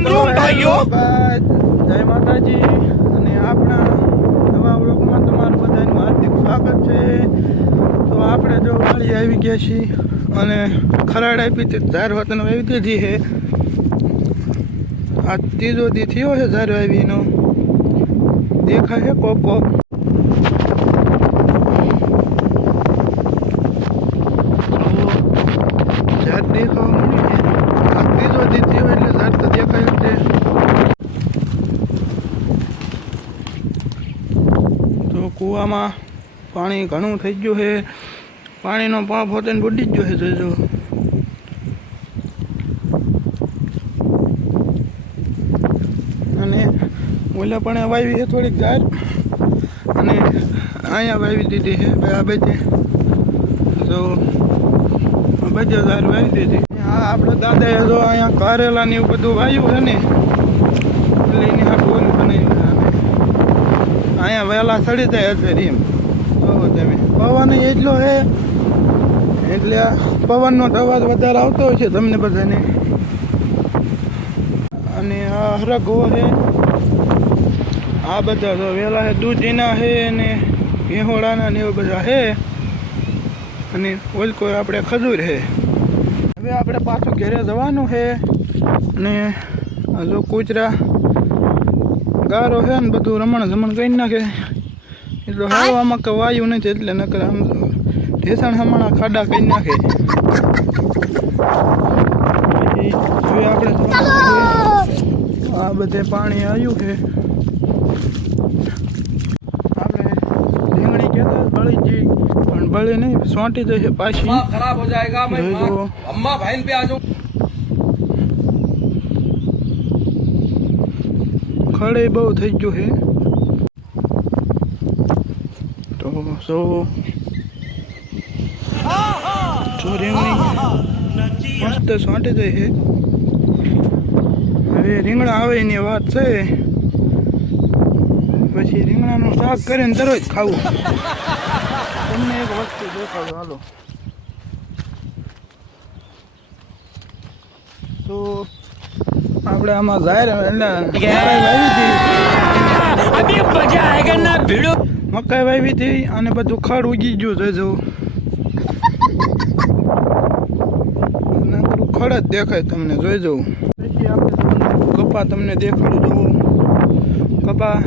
रोम रोम भाइयों। जय माताजी અને આપણા નવા વ્લોગમાં તમારું બધાનું હાર્દિક સ્વાગત છે। તો આપણે જો વાળી આવી ગયા છીએ અને ખરાડ આપી તે ધાર વતન વાવી દીધી છે। આ ત્રીજો દી થયો છે ધાર વાવીનો, દેખાય છે કોક કોક। ઝાડ દેખાવા મળ્યું છે, આ ત્રીજો દી થયો એટલે ઝાડ તો દેખાય છે। તો કૂવામાં પાણી ઘણું થઈ ગયું છે, પાણીનો પાપ હોતે બુડી જ ગયો છે જોજો। અને ઓલા પણ વાવી છે થોડીક ઝાડ, અને અહીંયા વાવી દીધી છે આ બધે, તો બધે ઝાડ વાવી દીધી। હા, આપણો દાદાએ જો અહીંયા કારેલા ને એવું બધું વાવ્યું છે ને, લઈને આ ડોલ બનાવ્યું છે। અહીંયા વહેલા ચડી જાય અત્યારે એમ જોવો તમે, પવન એટલો છે એટલે આ પવનનો અવાજ વધારે આવતો હોય છે તમને બધાને। અને આ હરગો છે, આ બધા તો વહેલા છે, દૂધીના છે ને ઘેહોડાના ને એવા બધા છે, અને ઓલકો આપણે ખજૂર છે। હવે આપણે પાછું ઘરે જવાનું છે, અને જો કૂતરા ગારો છે ને બધું રમણ કરી નાખે, એટલે હવામાં કે વાયુ નથી એટલે નકર આમ ઢેસણ હમણાં ખાડા કરી નાખે। પછી હવે આપણે આ બધે પાણી આવ્યું છે, આપણે રીંગણી કહેતા બળી જઈ પણ બળી નહીં, સોંટી જશે પાછી, ખરાબ હો જાયગા। અમ્મા ભાઈ पे आ जाओ। ખડે બહુ થઈ ગયું છે, તો રીંગણી મસ્ત સોંટી જાય છે। હવે રીંગણા આવે એની વાત છે, પછી રીંગણાનું શાક કરીને દરરોજ ખાવું। તમને એક વસ્તુ દેખાડું હાલો, તો આપણે આમાં ઝાર મકાઈ વાવી હતી અને બધું ખડ ઉગી ગયું જોજો, ખડ જ દેખાય તમને જોઈજો। પછી આપણે કપા તમને દેખાડું, જોવું કપા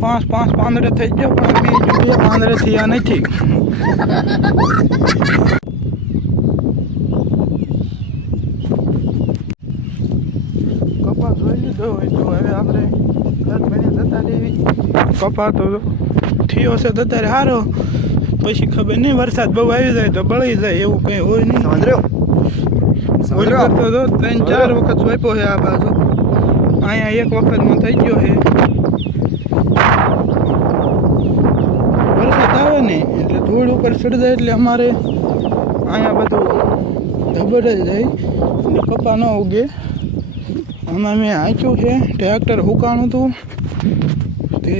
પાંચ પાંદડે થઈ ગયો, પણ અમે બે પાંદડે થયા નથી। કપા જોઈ લીધો હોય તો હવે આપણે ઘર બની જતા રહેવી। કપા તો થયો છે તો અત્યારે સારો, પછી ખબર નહીં વરસાદ બહુ આવી જાય તો બળી જાય એવું કંઈ હોય નહીં। તો 3-4 વખત સોંપ્યો છે આ બાજુ, અહીંયા એક વખતમાં થઈ ગયો છે। વરસાદ આવે ને એટલે ધૂળ ઉપર ચડી જાય એટલે અમારે અહીંયા બધું ધબડાઈ જાય એટલે કપા ન ઉગે। આમાં મેં આંચ્યું છે, ટ્રેક્ટર હુકાણું હતું તે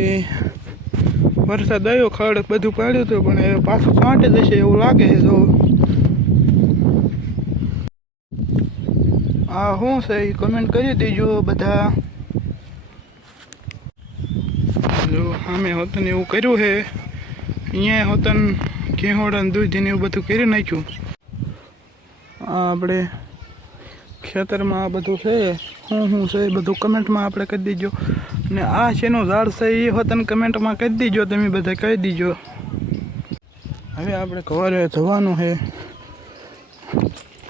વરસાદ આવ્યો, ખડ બધું પાડ્યું હતું, પણ એ પાછું છાંટી જશે એવું લાગે છે। જો આ શું છે એ કમેન્ટ કરી દેજો બધા। જો સામે હોતન એવું કર્યું છે, અહીંયા હોતન ઘેહોડા દૂધ ને એવું બધું કરી નાખ્યું। આ આપણે ખેતરમાં આ બધું છે, શું છે એ બધું કમેન્ટમાં આપણે કહી દીજો। અને આ શેનું ઝાડ છે એ હોતન કમેન્ટમાં કહી દીજો, તમે બધા કહી દીજો। હવે આપણે ઘરે જવાનું છે,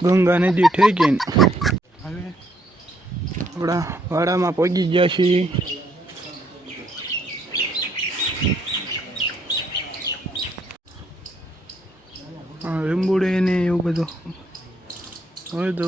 ગંગા નદી ઠેકીને। હવે આપણા વાડામાં પહોંચી ગયા છીએ। લીંબુડે ને એવું બધું હોય તો